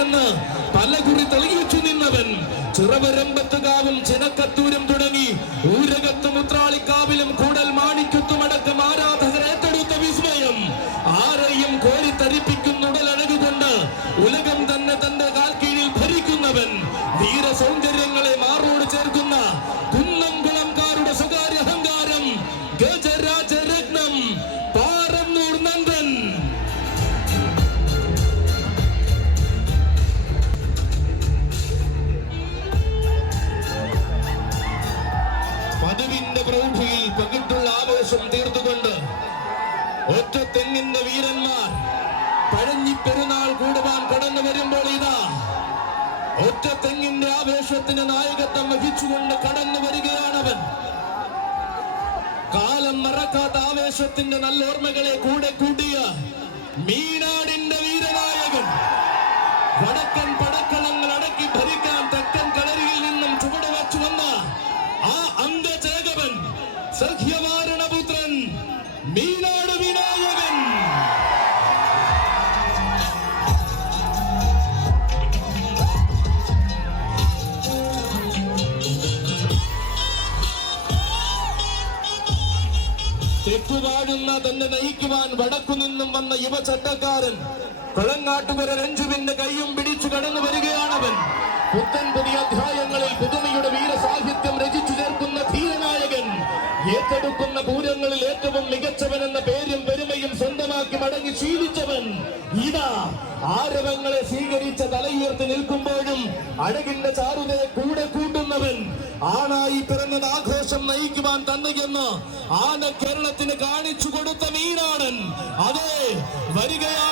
കഴിയുമെന്ന് പലകുറി തെളിയിച്ചു നിന്നവൻ. ചിറവരമ്പത്തുകാവും ചിനക്കത്തൂരും തുടങ്ങി. ഊരകത്തും ഉത്രാളിക്കാവിലും കൂടൽ മാണിക്കത്തും അടക്കം ആരാധകർ ഏറ്റെടുത്ത വിസ്മയം. ആരെയും കോരിത്തരിപ്പിക്കുന്ന ഉടലഴകുകൊണ്ട് ഉലകം തന്നെ തന്റെ കാൽക്കീഴിൽ കീഴിൽ ഭരിക്കുന്നവൻ. വീര സൗന്ദര്യങ്ങളെ മാറോട് ചേർക്കുന്ന പതിവിന്റെ പ്രൗഢിയിൽ പങ്കിട്ടുള്ള ആവേശം തീർത്തുകൊണ്ട് ഒറ്റ തെങ്ങിന്റെ വീരന്മാർ പഴഞ്ഞി പെരുന്നാൾ കൂടുവാൻ കടന്നു വരുമ്പോൾ ഇതാ. ഒറ്റ തെങ്ങിന്റെ ആവേശത്തിന് നായകത്വം വഹിച്ചുകൊണ്ട് കടന്നു വരികയാണവൻ. കാലം മറക്കാത്ത ആവേശത്തിന്റെ നല്ല ഓർമ്മകളെ കൂടെ കൂട്ടിയ മീനാടിന്റെ വീരനായകൻ. വടക്കൻ സഖ്യവാരണപുത്രൻ മീനാട് വിനായകൻ. തെക്കുപാടുന്ന തന്നെ നയിക്കുവാൻ വടക്കു നിന്നും വന്ന യുവചട്ടക്കാരൻ കൊളങ്ങാട്ടുകര രഞ്ജുവിന്റെ കൈയും പിടിച്ചു കടന്നു വരികയാണവൻ. പുത്തൻ പുതിയ അധ്യായങ്ങളിൽ ഏറ്റെടുക്കുന്ന പൂരങ്ങളിൽ ഏറ്റവും മികച്ചവൻ എന്ന പേരും പെരുമയും സ്വന്തമാക്കി മടങ്ങി ശീലിച്ചവൻ ഇതാ. ആരവങ്ങളെ സ്വീകരിച്ച തലയുയർത്തി നിൽക്കുമ്പോഴും അഴകിന്റെ ചാരുതയെ കൂടെ കൂട്ടുന്നവൻ ആണായി പിറന്നത് ആഘോഷം നയിക്കുവാൻ തന്നെയെന്ന് ആന കേരളത്തിന് കാണിച്ചു കൊടുത്ത മീനാടൻ. അതെ വരികയാണ്